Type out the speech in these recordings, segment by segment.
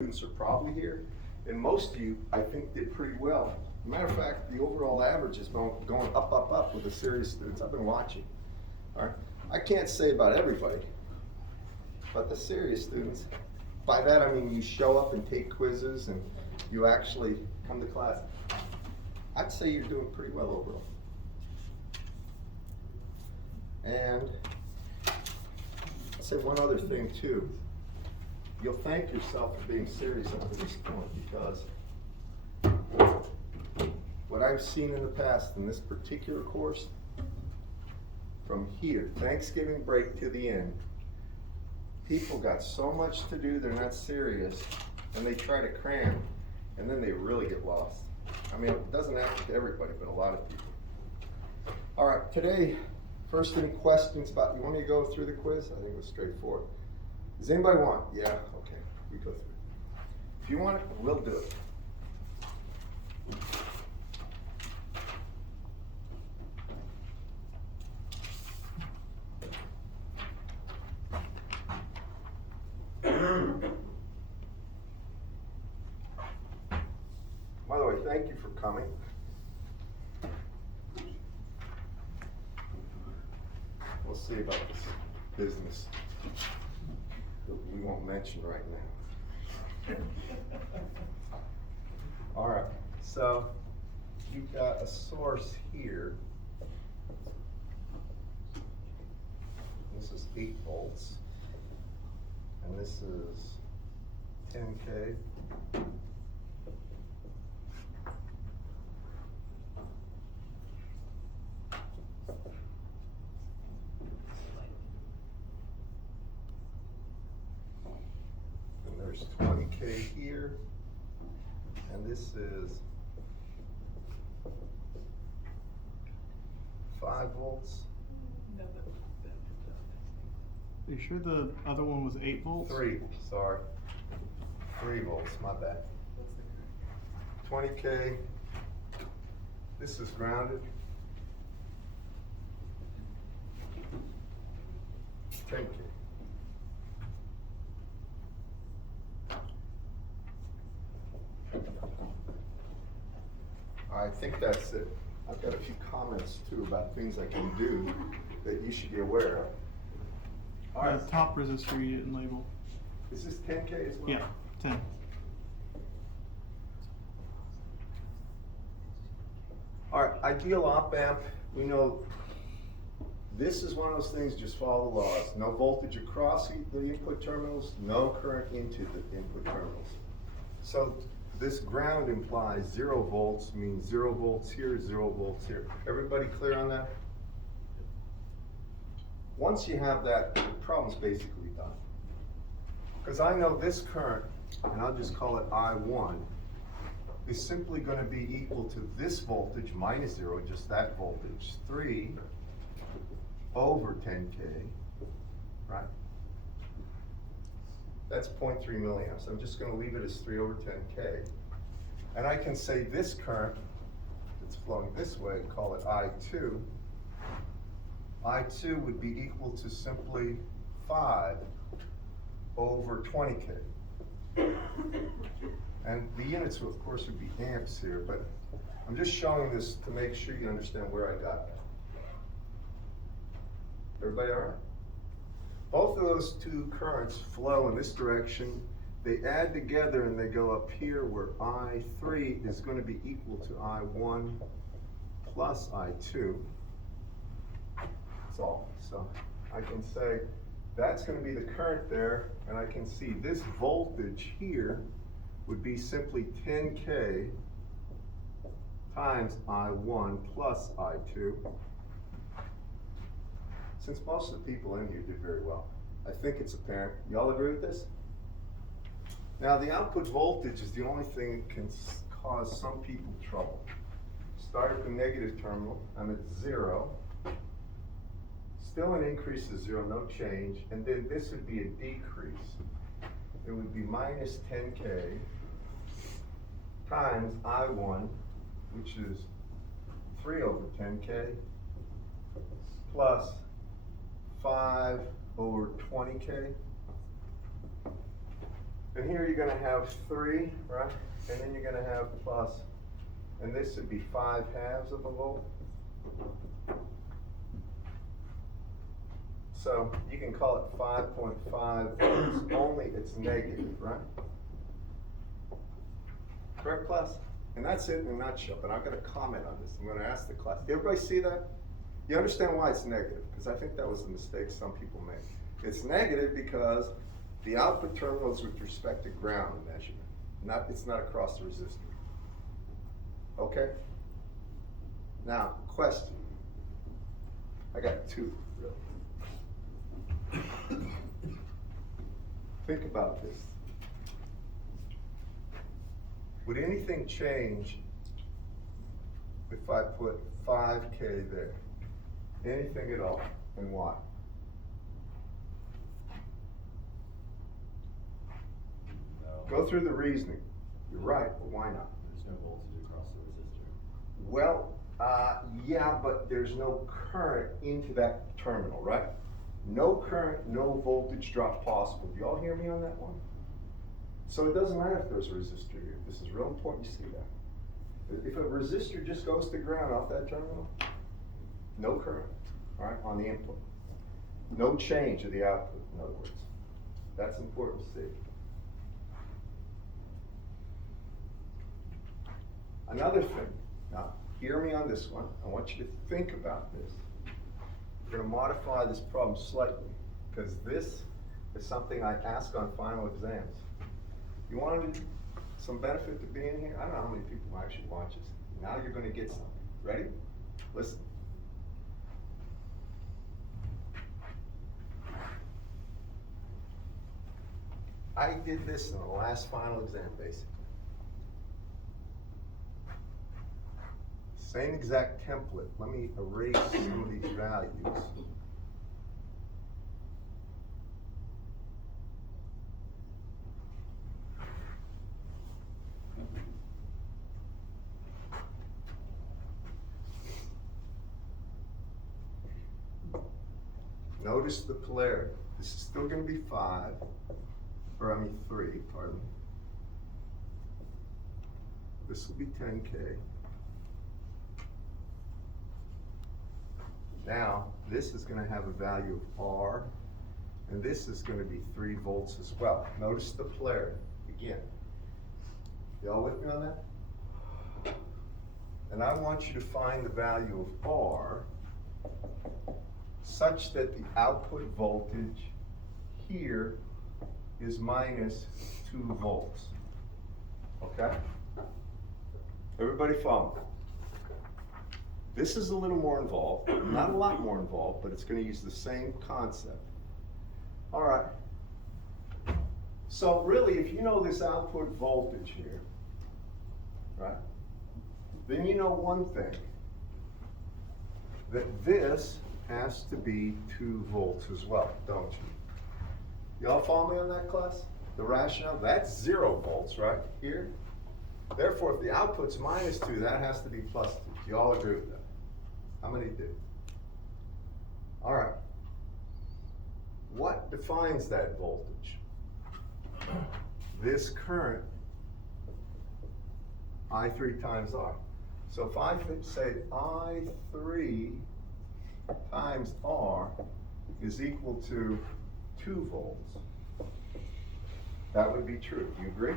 students are probably here, and most of you, I think, did pretty well. Matter of fact, the overall average is going up, up, up with the serious students. I've been watching. All right, I can't say about everybody, but the serious students, by that I mean you show up and take quizzes and you actually come to class. I'd say you're doing pretty well overall. And I'll say one other thing too. You'll thank yourself for being serious up to this point, because what I've seen in the past in this particular course, from here, Thanksgiving break to the end, people got so much to do, they're not serious, and they try to cram, and then they really get lost. I mean, it doesn't happen to everybody, but a lot of people. All right, today, first any questions about, you want me to go through the quiz? I think it was straightforward. Does anybody want? Yeah, okay, we go through it. If you want it, we'll do it. By the way, thank you for coming. We'll see about this business that we won't mention right now. All right, so you've got a source here. This is 8 volts, and this is 10K. There's 20K here, and this is 5 volts. Are you sure the other one was 8 volts? 3, sorry. 3 volts, my bad. 20K, this is grounded. 10K. I think that's it. I've got a few comments too about things I can do that you should be aware of. All right. The top resistor you didn't label. Is this 10K as well? Yeah, 10. All right, ideal op amp, we know this is one of those things, just follow the laws. No voltage across the input terminals, no current into the input terminals. So this ground implies 0 volts, means 0 volts here, 0 volts here. Everybody clear on that? Once you have that, the problem's basically done. Because I know this current, and I'll just call it I1, is simply going to be equal to this voltage minus 0, just that voltage, 3 over 10K, right? That's 0.3 milliamps. I'm just going to leave it as 3 over 10K. And I can say this current that's flowing this way, call it I2. I2 would be equal to simply 5 over 20K. And the units, of course, would be amps here, but I'm just showing this to make sure you understand where I got that. Everybody all right? Both of those two currents flow in this direction. They add together and they go up here where I3 is going to be equal to I1 plus I2. That's all. So I can say that's going to be the current there, and I can see this voltage here would be simply 10K times I1 plus I2. Since most of the people in here did very well, I think it's apparent. Y'all agree with this? Now, the output voltage is the only thing that can cause some people trouble. Start at the negative terminal, I'm at 0. Still an increase is 0, no change, and then this would be a decrease. It would be minus 10K times I1, which is 3 over 10K, plus 5 over 20K, And here you're gonna have 3, right? And then you're gonna have plus, and this would be 5/2 of a volt. So you can call it 5.5 volts, only it's negative, right? Correct, class? And that's it in a nutshell, but I'm gonna comment on this. I'm gonna ask the class. Did everybody see that? You understand why it's negative? Because I think that was a mistake some people make. It's negative because the output terminal is with respect to ground measurement. It's not across the resistor. Okay? Now, question. I got 2, really. Think about this. Would anything change if I put 5K there? Anything at all, and why? No. Go through the reasoning. You're right, but why not? There's no voltage across the resistor. Well, yeah, but there's no current into that terminal, right? No current, no voltage drop possible. Do y'all hear me on that one? So it doesn't matter if there's a resistor here. This is real important you see that. If a resistor just goes to ground off that terminal, no current, all right, on the input. No change of the output, in other words. That's important to see. Another thing, now hear me on this one. I want you to think about this. We're going to modify this problem slightly because this is something I ask on final exams. You wanted some benefit to being here? I don't know how many people actually watch this. Now you're going to get something. Ready? Listen. I did this in the last final exam, basically. Same exact template. Let me erase some of these values. Notice the polarity. This is still going to be 3, pardon me. This will be 10K. Now, this is going to have a value of R, and this is going to be 3 volts as well. Notice the polarity again. Y'all with me on that? And I want you to find the value of R such that the output voltage here is minus 2 volts. Okay? Everybody follow? This is a little more involved, not a lot more involved, but it's going to use the same concept. All right. So really, if you know this output voltage here, right, then you know one thing, that this has to be 2 volts as well, don't you? Y'all follow me on that, class? The rationale, that's 0 volts right here. Therefore, if the output's minus 2, that has to be plus 2. Do y'all agree with that? How many do? All right. What defines that voltage? This current, I3 times R. So if I say I3 times R is equal to 2 volts, that would be true. Do you agree?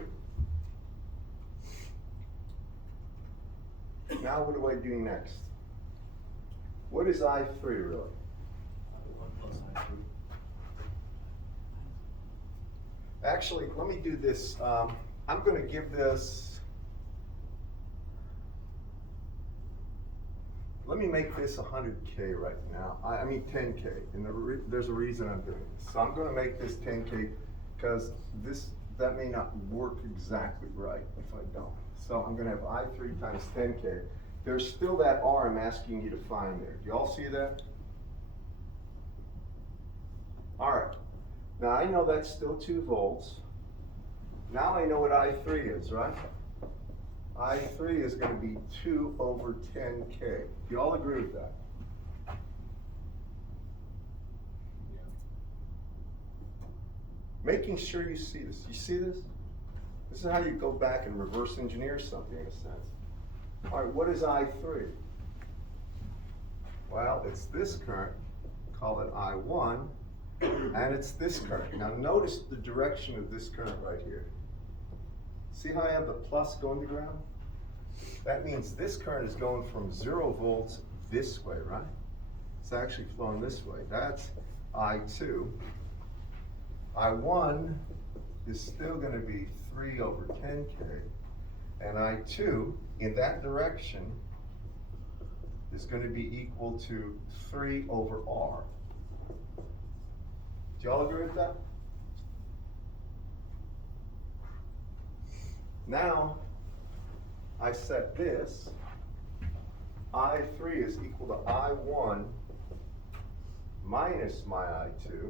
Now what do I do next? What is I3 really? 1 plus I3. Actually, let me do this. I'm going to give this, let me make this 100K right now. I mean 10K, and there's a reason I'm doing this. So I'm going to make this 10K because that may not work exactly right if I don't. So I'm going to have I3 times 10K. There's still that R I'm asking you to find there. Do y'all see that? All right. Now I know that's still 2 volts. Now I know what I3 is, right? I3 is going to be 2 over 10K. Do y'all agree with that? making sure you see this. You see this? This is how you go back and reverse engineer something in a sense. All right, what is I3? Well, it's this current, call it I1, and it's this current. Now notice the direction of this current right here. See how I have the plus going to ground? That means this current is going from 0 volts this way, right? It's actually flowing this way. That's I2. I1 is still going to be 3 over 10K, and I2 in that direction is going to be equal to 3 over R. Do y'all agree with that? Now, I set this, I3 is equal to I1 minus my I2.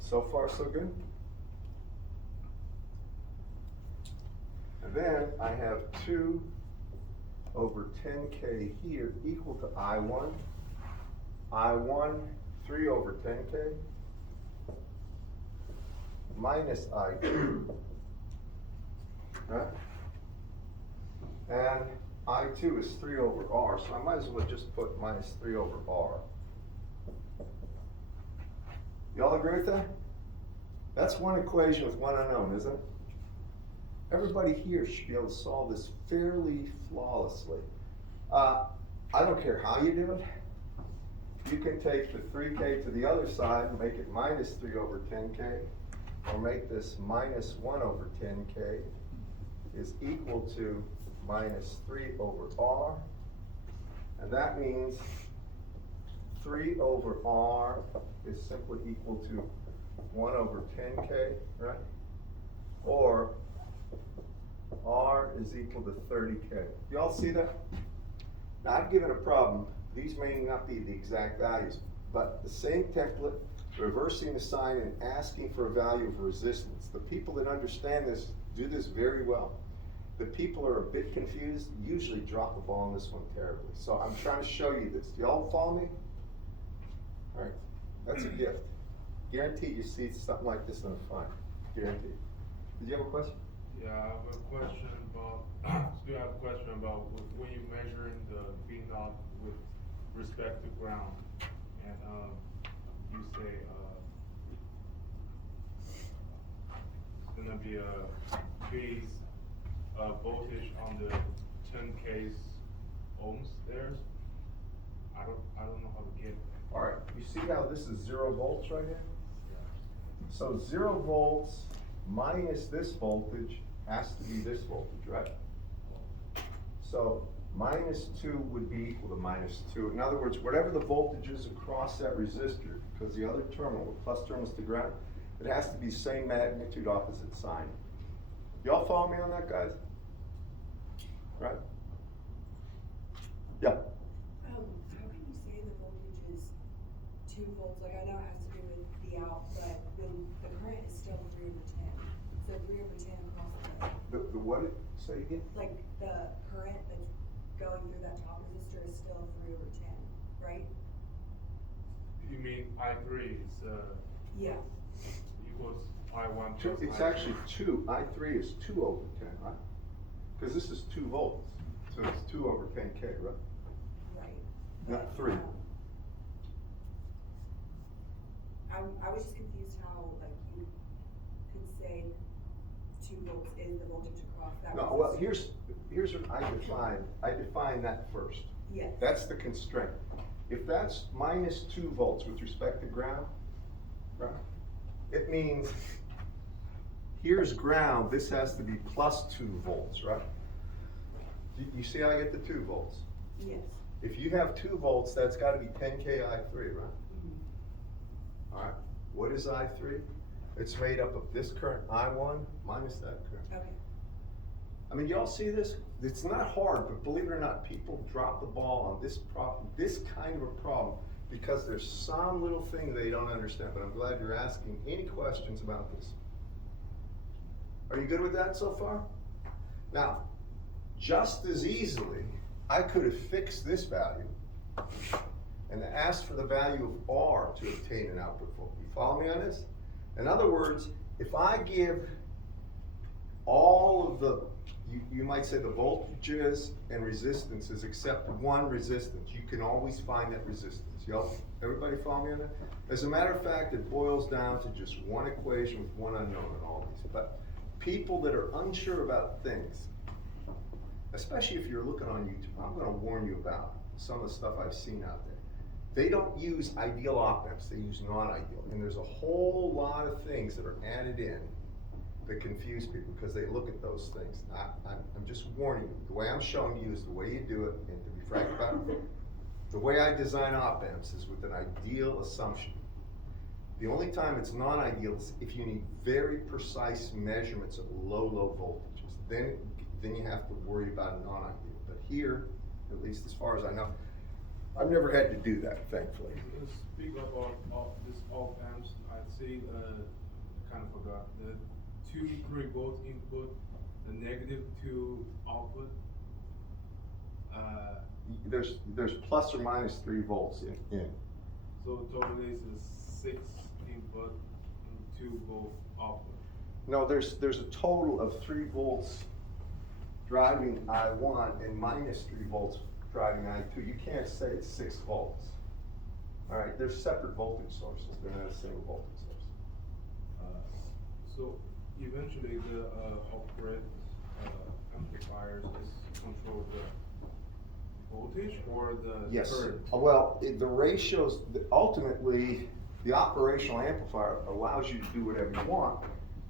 So far, so good? And then I have 2 over 10K here equal to I1. I1, 3 over 10K minus I2. Right? And I2 is 3 over R, so I might as well just put minus 3 over R. Y'all agree with that? That's one equation with one unknown, isn't it? Everybody here should be able to solve this fairly flawlessly. I don't care how you do it. You can take the 3K to the other side and make it minus 3 over 10K, or make this minus 1 over 10K is equal to minus 3 over R, and that means 3 over R is simply equal to 1 over 10K, right? Or R is equal to 30K. Y'all see that? Now I've given a problem. These may not be the exact values, but the same template, reversing the sign and asking for a value of resistance. The people that understand this do this very well. The people are a bit confused, usually drop the ball on this one terribly. So I'm trying to show you this. Do y'all follow me? All right, that's a gift. Guaranteed you see something like this in a fine. Guaranteed. Did you have a question? Yeah, I have a question about, still have a question about when you're measuring the V naught with respect to ground, and you say it's gonna be a phase voltage on the 10K ohms there. I don't know how to get it. All right, you see how this is 0 volts right here? So 0 volts minus this voltage has to be this voltage, right? So minus 2 would be equal to minus 2. In other words, whatever the voltage is across that resistor, because the other terminal, the plus terminal is to ground, it has to be same magnitude, opposite sign. Y'all follow me on that, guys? Right? Yeah. How can you say the voltage is 2 volts? Like, I know it has to do with the out, but when the current is still 3 over 10. So 3 over 10 across The what? Say again? like the current that's going through that top resistor is still 3 over 10, right? You mean I3 is Yeah. equals I1 plus It's I2. actually 2. I3 is 2 over 10, right? Because this is 2 volts. So it's 2 over 10K, right? Right. Not But, 3. I was just confused how, like, you could say 2 volts is the voltage across that. No, well, resistor. here's what I define that first. Yes. That's the constraint. If that's minus 2 volts with respect to ground, right? It means here's ground, this has to be plus 2 volts, right? You see how I get the 2 volts? Yes. If you have 2 volts, that's gotta be 10K I3, right? Mhm. All right, what is I3? It's made up of this current I1 minus that current. Okay. I mean, y'all see this? It's not hard, but believe it or not, people drop the ball on this problem, this kind of a problem, because there's some little thing they don't understand, but I'm glad you're asking any questions about this. Are you good with that so far? Now, just as easily, I could have fixed this value and ask for the value of R to obtain an output voltage. You follow me on this? In other words, if I give all of the, you might say the voltages and resistances except one resistance, you can always find that resistance. Everybody follow me on that? As a matter of fact, it boils down to just one equation with one unknown in all these. But people that are unsure about things, especially if you're looking on YouTube, I'm gonna warn you about some of the stuff I've seen out there. They don't use ideal op-amps, they use non-ideal. And there's a whole lot of things that are added in that confuse people because they look at those things. I'm just warning you, the way I'm showing you is the way you do it, and to be frank about it, the way I design op-amps is with an ideal assumption. The only time it's non-ideal is if you need very precise measurements at low voltages. Then you have to worry about a non-ideal. But here, at least as far as I know, I've never had to do that, thankfully. Let's speak about this op amps. I see, kind of forgot, the 2-3 volt input, the -2 output. There's plus or minus 3 volts in. So totally is 6 input and 2 volt output. No, there's a total of 3 volts driving I1 and minus 3 volts driving I2. You can't say it's 6 volts. All right, they're separate voltage sources. They're not a single voltage source. So eventually the operate amplifiers is control the voltage or the Yes. current? Well, the ratios, ultimately, the operational amplifier allows you to do whatever you want.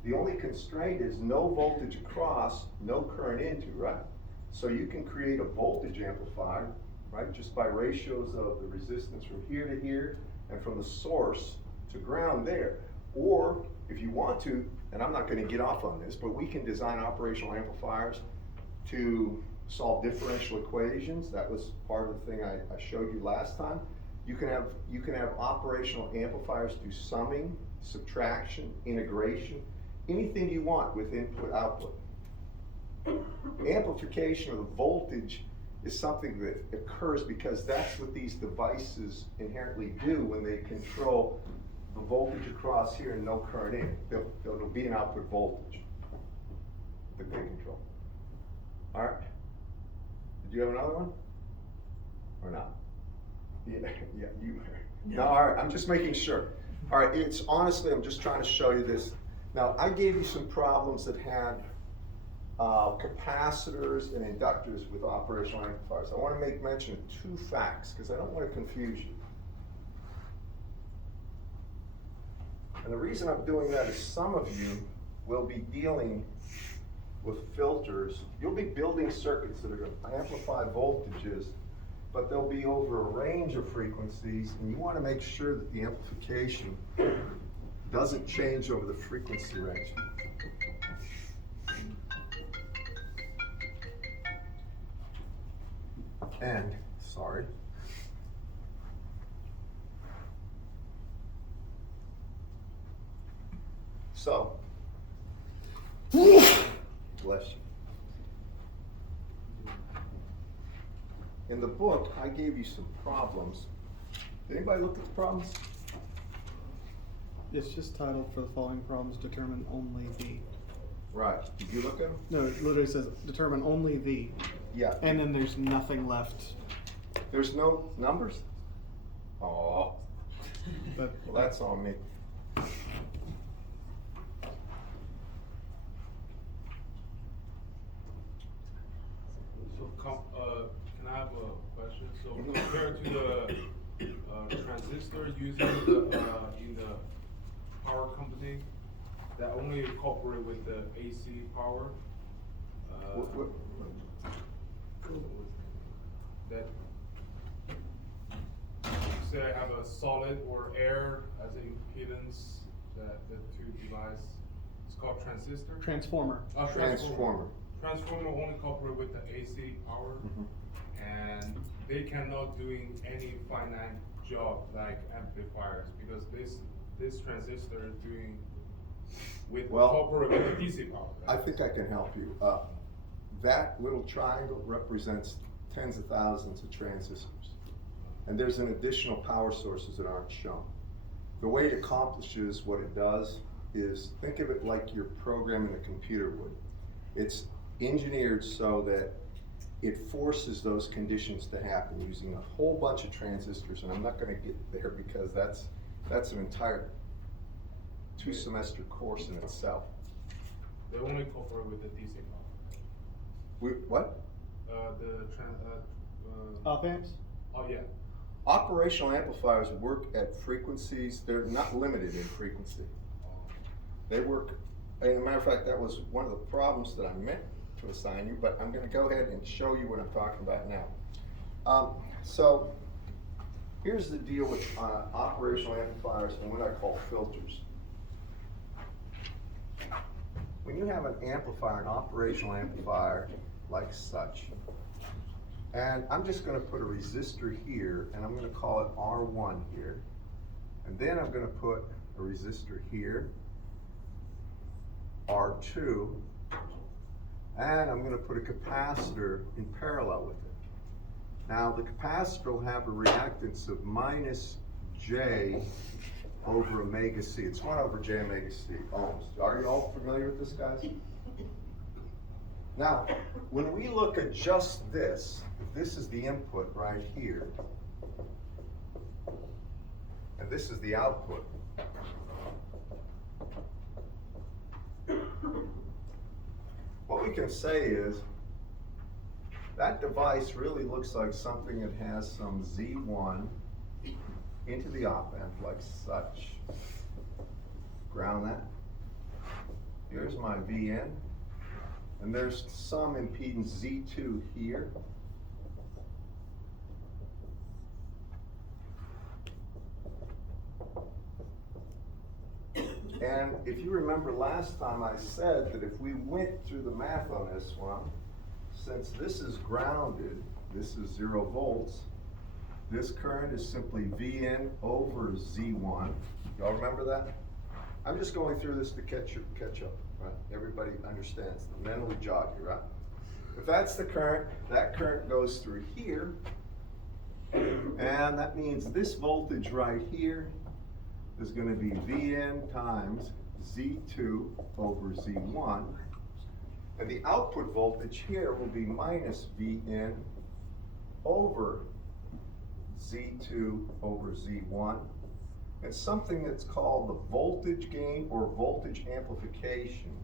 The only constraint is no voltage across, no current into, right? So you can create a voltage amplifier, right, just by ratios of the resistance from here to here and from the source to ground there. Or if you want to, and I'm not going to get off on this, but we can design operational amplifiers to solve differential equations. That was part of the thing I showed you last time. You can have operational amplifiers do summing, subtraction, integration, anything you want with input output. Amplification of the voltage is something that occurs because that's what these devices inherently do when they control the voltage across here and no current in. There'll be an output voltage that they control. All right. Did you have another one? Or not? Yeah, you. No, all right, I'm just making sure. All right, it's honestly, I'm just trying to show you this. Now, I gave you some problems that had capacitors and inductors with operational amplifiers. I want to make mention of 2 facts because I don't want to confuse you. And the reason I'm doing that is some of you will be dealing with filters. You'll be building circuits that are going to amplify voltages, but they'll be over a range of frequencies, and you want to make sure that the amplification doesn't change over the frequency range. And, sorry. So, bless you. In the book, I gave you some problems. Did anybody look at the problems? It's just titled for the following problems, determine only the. Right. Did you look at them? No, it literally says determine only the, Yeah. and then there's nothing left. There's no numbers? Oh, But well, that's on me. So can I have a question? So compared to the transistor using in the power company that only incorporate with the AC power, What- that say I have a solid or air as an impedance, that the 2 device, it's called transistor? transformer. Transformer. Transformer only coupled with the AC power, and they cannot doing any finite job like amplifiers because this transistor is doing with Well, coupled with the DC power. I think I can help you. That little triangle represents tens of thousands of transistors. and there's an additional power sources that aren't shown. The way it accomplishes what it does is, think of it like you're programming a computer would. It's engineered so that it forces those conditions to happen using a whole bunch of transistors, and I'm not gonna get there because that's an entire 2-semester course in itself. They only cooperate with the DC power. What? Op amps? Oh, yeah. Operational amplifiers work at frequencies, they're not limited in frequency. They work, and as a matter of fact, that was one of the problems that I meant to assign you, but I'm gonna go ahead and show you what I'm talking about now. So, here's the deal with operational amplifiers and what I call filters. When you have an amplifier, an operational amplifier, like such, and I'm just gonna put a resistor here, and I'm gonna call it R1 here, and then I'm gonna put a resistor here, R2, and I'm gonna put a capacitor in parallel with it. Now, the capacitor will have a reactance of minus J over omega C. It's 1 over J omega C, ohms. Are you all familiar with this, guys? Now, when we look at just this, if this is the input right here, and this is the output, what we can say is that device really looks like something that has some Z1 into the op amp like such. Ground that. Here's my VN. And there's some impedance Z2 here. And if you remember last time I said that if we went through the math on this one, since this is grounded, this is 0 volts, this current is simply Vn over Z1. Y'all remember that? I'm just going through this to catch up, right? Everybody understands, mentally jog you, right? If that's the current, that current goes through here, and that means this voltage right here is going to be Vn times Z2 over Z1, and the output voltage here will be minus Vn over Z2 over Z1. It's something that's called the voltage gain or voltage amplification.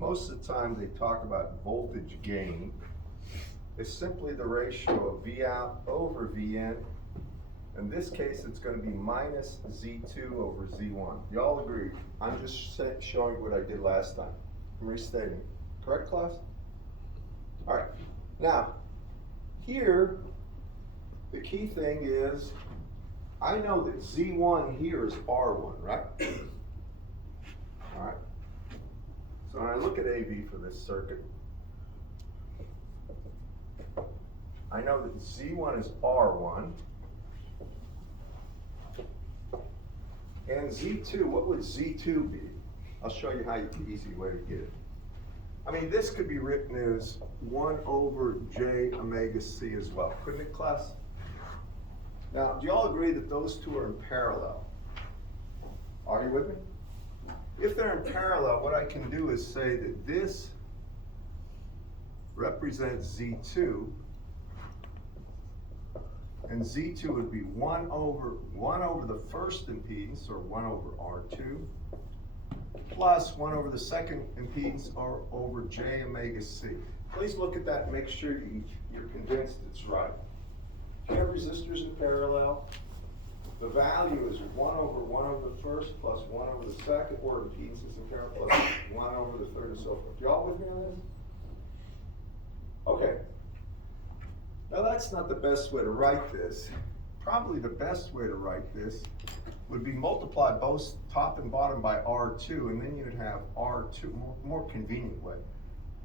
Most of the time they talk about voltage gain. It's simply the ratio of V out over Vn. In this case, it's going to be minus Z2 over Z1. Y'all agree? I'm just showing you what I did last time. I'm restating. Correct, class? All right. Now, here, the key thing is, I know that Z1 here is R1, right? All right. So when I look at AV for this circuit, I know that Z1 is R1. And Z2, what would Z2 be? I'll show you how the easy way to get it. I mean, this could be written as 1 over J omega C as well. Couldn't it, class? Now, do you all agree that those two are in parallel? Are you with me? If they're in parallel, what I can do is say that this represents Z2, and Z2 would be 1 over the first impedance, or 1 over R2, plus 1 over the second impedance, or over J omega C. Please look at that and make sure you're convinced it's right. If you have resistors in parallel, the value is 1 over the first, plus 1 over the second, or impedances in parallel, plus 1 over the third, and so forth. You all with me on this? Okay. Now that's not the best way to write this. Probably the best way to write this would be multiply both top and bottom by R2, and then you'd have R2, more convenient way.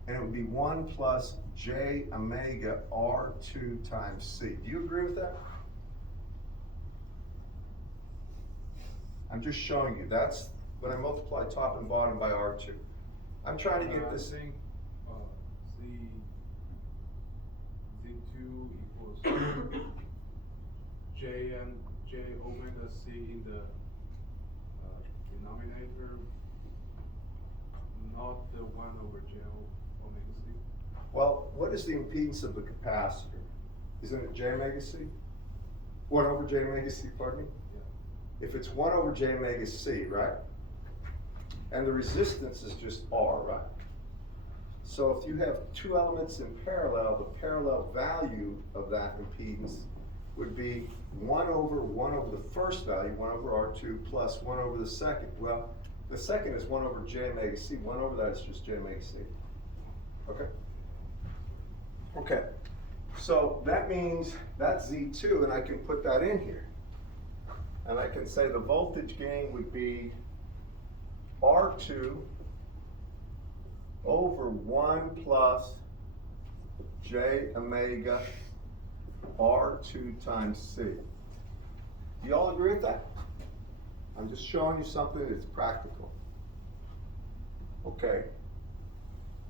And it would be 1 plus J omega R2 times C. Do you agree with that? I'm just showing you, that's when I multiply top and bottom by R2. I'm trying to get this, Thing, Z2 equals J and J omega C in the denominator, not the 1 over J omega C. well, what is the impedance of the capacitor? Isn't it J omega C? 1 over J omega C, pardon me? Yeah. If it's 1 over J omega C, right? And the resistance is just R, right? So if you have two elements in parallel, the parallel value of that impedance would be 1 over the first value, 1 over R2 plus 1 over the second. Well, the second is 1 over J omega C. 1 over that is just J omega C. Okay? Okay. So that means that's Z2, and I can put that in here. And I can say the voltage gain would be R2 over 1 plus J omega R2 times C. Do you all agree with that? I'm just showing you something that's practical. Okay.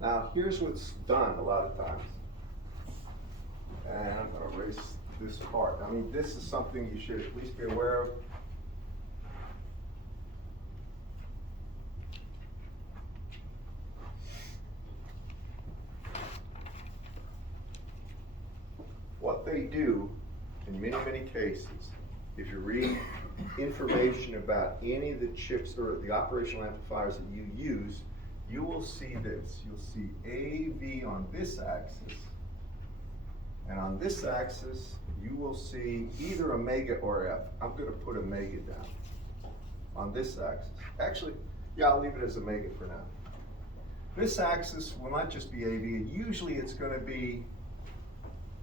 Now, here's what's done a lot of times. And I'm going to erase this part. I mean, this is something you should at least be aware of. What they do in many, many cases, if you read information about any of the chips or the operational amplifiers that you use, you will see this. You'll see AV on this axis, and on this axis, you will see either omega or F. I'm going to put omega down on this axis. Actually, yeah, I'll leave it as omega for now. This axis will not just be AV. Usually it's going to be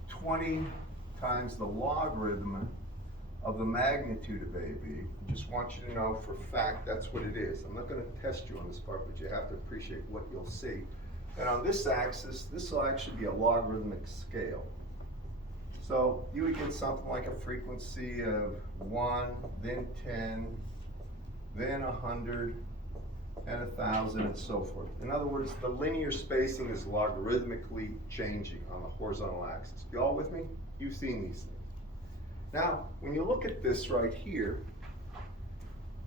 20 times the logarithm of the magnitude of AB. I just want you to know for a fact that's what it is. I'm not going to test you on this part, but you have to appreciate what you'll see. And on this axis, this will actually be a logarithmic scale. So you would get something like a frequency of 1, then 10, then 100, and 1,000, and so forth. In other words, the linear spacing is logarithmically changing on the horizontal axis. You all with me? You've seen these things. Now, when you look at this right here,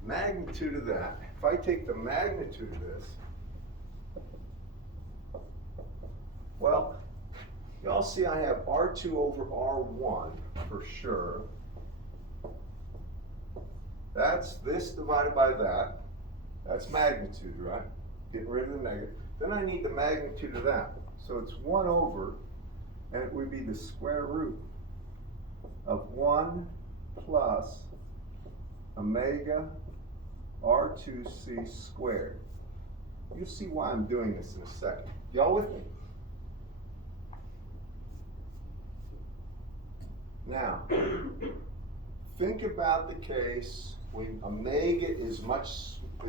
magnitude of that, if I take the magnitude of this, well, you all see I have R2 over R1 for sure. That's this divided by that. That's magnitude, right? Getting rid of the negative. Then I need the magnitude of that. So it's 1 over, and it would be the square root of 1 plus omega R2C squared. You'll see why I'm doing this in a second. Y'all with me? Now, think about the case when omega is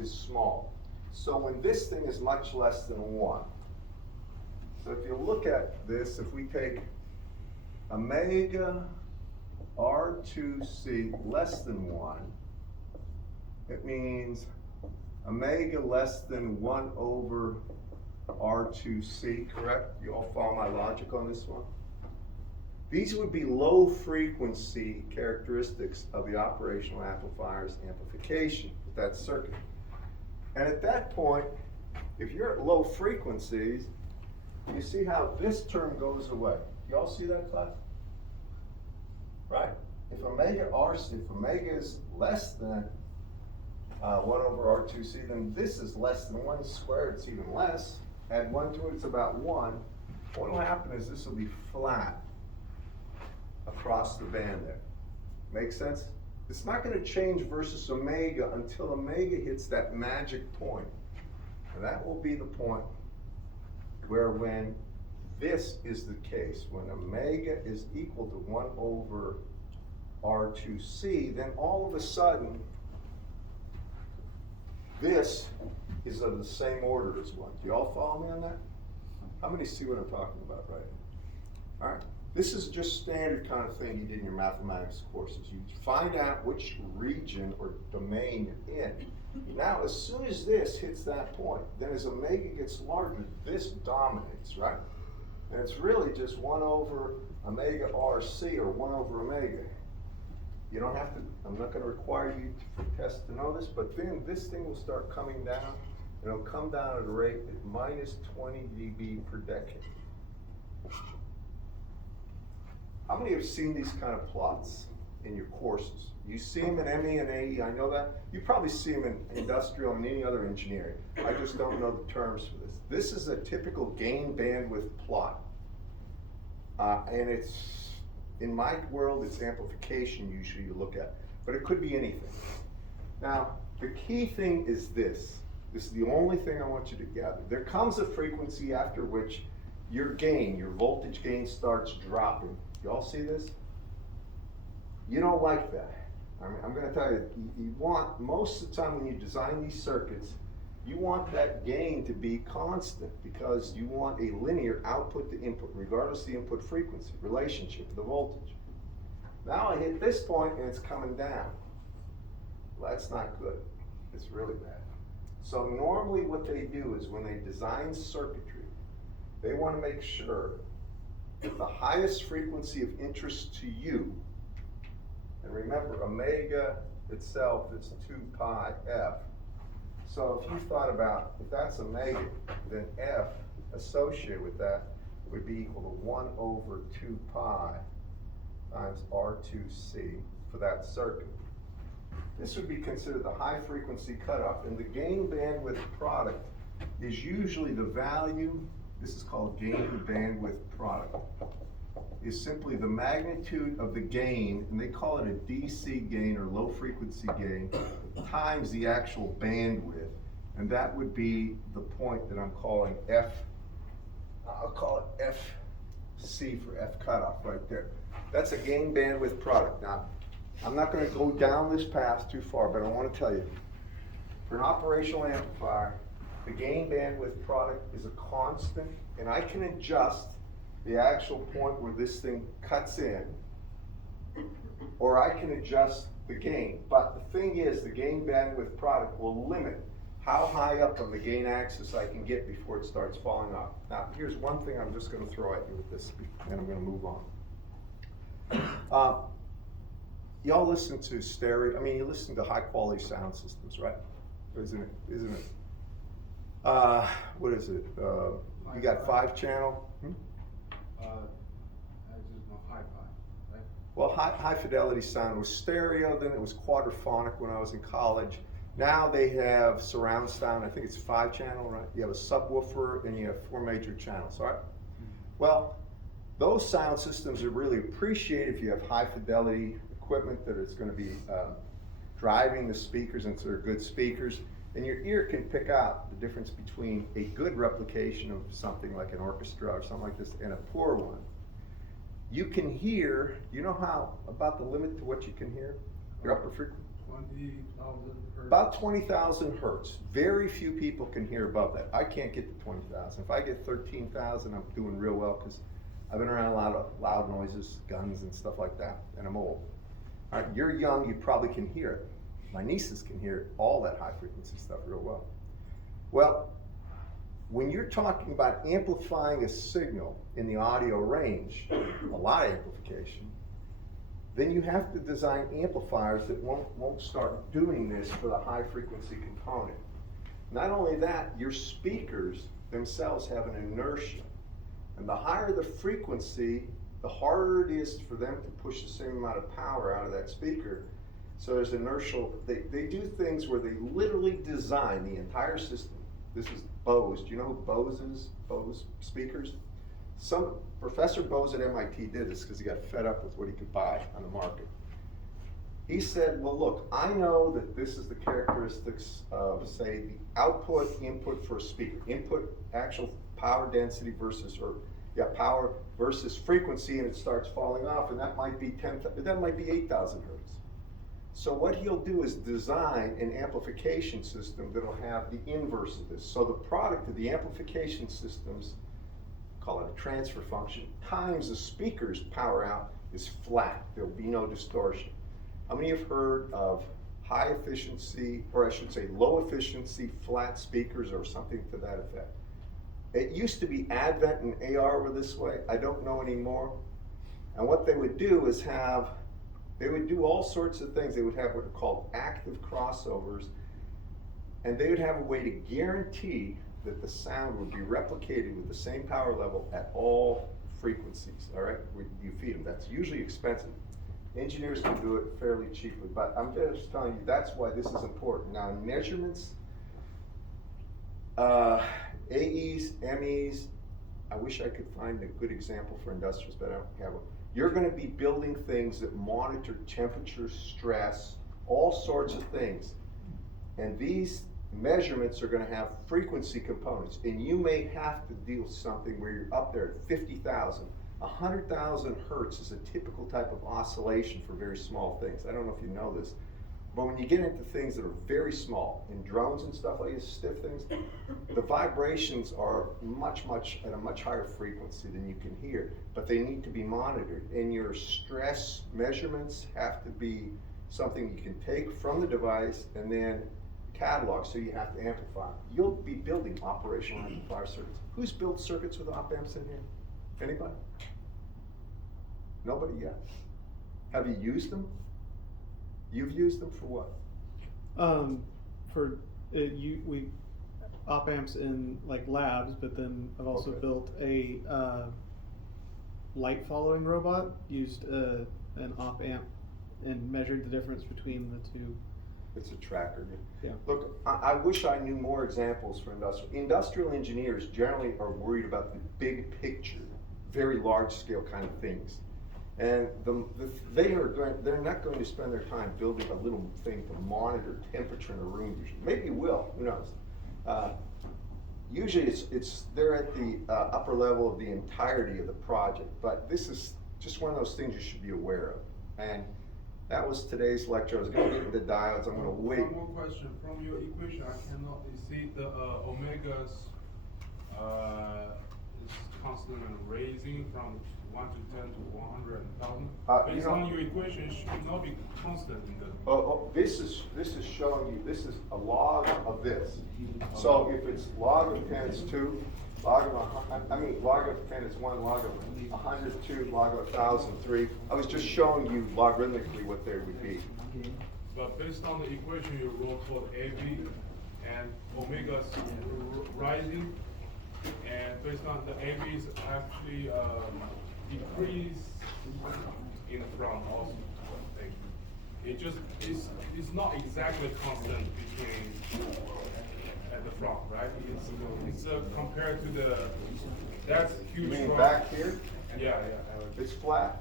small. So when this thing is much less than 1. So if you look at this, if we take omega R2C less than 1, it means omega less than 1 over R2C, correct? You all follow my logic on this one? These would be low frequency characteristics of the operational amplifier's amplification with that circuit. And at that point, if you're at low frequencies, you see how this term goes away. You all see that, class? Right? If omega is less than 1 over R2C, then this is less than 1 squared, it's even less. Add 1 to it, it's about 1. What will happen is this will be flat across the band there. Make sense? It's not going to change versus omega until omega hits that magic point. And that will be the point where when this is the case, when omega is equal to 1 over R2C, then all of a sudden, this is of the same order as 1. Do you all follow me on that? How many see what I'm talking about right now? All right. This is just standard kind of thing you did in your mathematics courses. You find out which region or domain you're in. Now, as soon as this hits that point, then as omega gets larger, this dominates, right? And it's really just 1 over omega RC, or 1 over omega. You don't have to, I'm not gonna require you for tests to know this, but then this thing will start coming down, and it'll come down at a rate at minus 20 dB per decade. How many have seen these kind of plots in your courses? You see them in ME and AE, I know that. You probably see them in industrial and any other engineering. I just don't know the terms for this. This is a typical gain bandwidth plot. And it's, in my world, it's amplification usually you look at, but it could be anything. Now, the key thing is this. This is the only thing I want you to gather. There comes a frequency after which your gain, your voltage gain starts dropping. You all see this? You don't like that. I mean, I'm gonna tell you, you want, most of the time when you design these circuits, you want that gain to be constant because you want a linear output to input, regardless of the input frequency, relationship with the voltage. Now I hit this point and it's coming down. Well, that's not good. It's really bad. So normally what they do is when they design circuitry, they want to make sure that the highest frequency of interest to you, and remember omega itself is 2 pi f. So if you thought about, if that's omega, then f associated with that would be equal to 1 over 2 pi times R2C for that circuit. This would be considered the high frequency cutoff, and the gain bandwidth product is usually the value, this is called gain bandwidth product, is simply the magnitude of the gain, and they call it a DC gain or low frequency gain, times the actual bandwidth. And that would be the point that I'm calling F, I'll call it FC for F cutoff right there. That's a gain bandwidth product. Now, I'm not going to go down this path too far, but I want to tell you, for an operational amplifier, the gain bandwidth product is a constant, and I can adjust the actual point where this thing cuts in, or I can adjust the gain. But the thing is, the gain bandwidth product will limit how high up on the gain axis I can get before it starts falling off. Now, here's one thing I'm just going to throw at you with this, and I'm going to move on. Y'all listen to stereo, I mean, you listen to high quality sound systems, right? Isn't it? What is it? You got 5-channel? I just know hi-fi, right? Well, high fidelity sound was stereo, then it was quadraphonic when I was in college. Now they have surround sound, I think it's 5-channel, right? You have a subwoofer and you have 4 major channels, all right? Well, those sound systems are really appreciated if you have high fidelity equipment that is going to be driving the speakers, and so they're good speakers. And your ear can pick out the difference between a good replication of something like an orchestra or something like this and a poor one. You can hear, you know how, about the limit to what you can hear? Your upper frequency? 20,000 hertz. About 20,000 hertz. Very few people can hear above that. I can't get to 20,000. If I get 13,000, I'm doing real well because I've been around a lot of loud noises, guns and stuff like that, and I'm old. All right, you're young, you probably can hear it. My nieces can hear all that high frequency stuff real well. Well, when you're talking about amplifying a signal in the audio range, a lot of amplification, then you have to design amplifiers that won't start doing this for the high frequency component. Not only that, your speakers themselves have an inertia. And the higher the frequency, the harder it is for them to push the same amount of power out of that speaker. So there's inertial, they do things where they literally design the entire system. This is Bose. Do you know who Bose is? Bose speakers? Professor Bose at MIT did this because he got fed up with what he could buy on the market. He said, well, look, I know that this is the characteristics of, say, the output, input for a speaker. Input, actual power density versus, power versus frequency, and it starts falling off, and that might be 8,000 hertz. So what he'll do is design an amplification system that'll have the inverse of this. So the product of the amplification systems call it a transfer function, times the speaker's power out is flat. There'll be no distortion. How many have heard of high efficiency, or I should say low efficiency flat speakers or something to that effect? It used to be Advent and AR were this way. I don't know anymore. And what they would do is they would do all sorts of things. They would have what are called active crossovers, and they would have a way to guarantee that the sound would be replicated with the same power level at all frequencies, all right? You feed them. That's usually expensive. Engineers can do it fairly cheaply, but I'm just telling you, that's why this is important. Now, measurements, AEs, MEs, I wish I could find a good example for industrials, but I don't have one. You're gonna be building things that monitor temperature, stress, all sorts of things. And these measurements are gonna have frequency components, and you may have to deal with something where you're up there at 50,000. 100,000 hertz is a typical type of oscillation for very small things. I don't know if you know this, but when you get into things that are very small, in drones and stuff like this, stiff things, the vibrations are at a much higher frequency than you can hear, but they need to be monitored. And your stress measurements have to be something you can take from the device and then catalog, so you have to amplify. You'll be building operational amplifier circuits. Who's built circuits with op amps in here? Anybody? Nobody yet. Have you used them? You've used them for what? We op amps in like labs, but then I've also Okay. built a light following robot, used an op amp and measured the difference between the two. It's a tracker. Yeah. Look, I wish I knew more examples for industrial. Industrial engineers generally are worried about the big picture, very large scale kind of things. And they're not going to spend their time building a little thing to monitor temperature in a room usually. Maybe you will, who knows? Usually they're at the upper level of the entirety of the project, but this is just one of those things you should be aware of. And that was today's lecture. I was going to get into diodes. I'm going to wait. One more question. From your equation, I cannot see the omegas is constantly raising from 1 to 10 to 100,000. Based on your equation, it should not be constant in the. This is showing you, this is a log of this. So if it's log of 10 is 2, log of 10 is 1, log of 100, 2, log of 1,000, 3. I was just showing you logarithmically what they would be. But based on the equation you wrote for the AV and omegas rising, and based on the AVs actually decrease in the front also. It just it's not exactly constant between at the front, right? It's compared to the that's huge. You mean front. back here? Yeah. It's flat.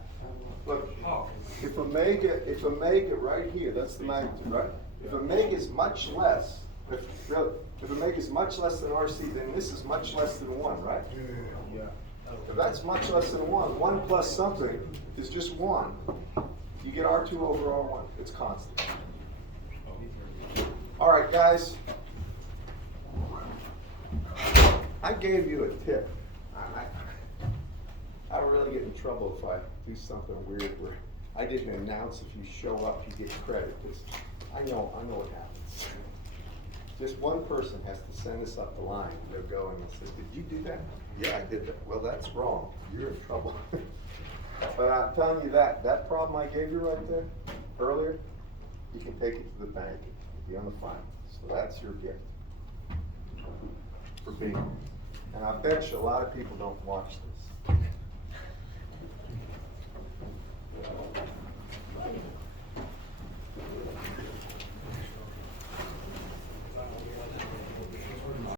Look, Oh. if a mega right here, that's the magnitude, right? If a mega is much less, if a mega is much less than RC, then this is much less than 1, right? Yeah. If that's much less than 1, 1 plus something is just 1. You get R2 over R1. It's constant. All right, guys. I gave you a tip. I would really get in trouble if I do something weird where I didn't announce if you show up, you get credit, because I know what happens. Just one person has to send us up the line. They'll go and they'll say, "Did you do that?" "Yeah, I did that." "Well, that's wrong. You're in trouble." But I'm telling you that problem I gave you right there earlier, you can take it to the bank. It'll be on the final. So that's your gift for being. And I bet you a lot of people don't watch this.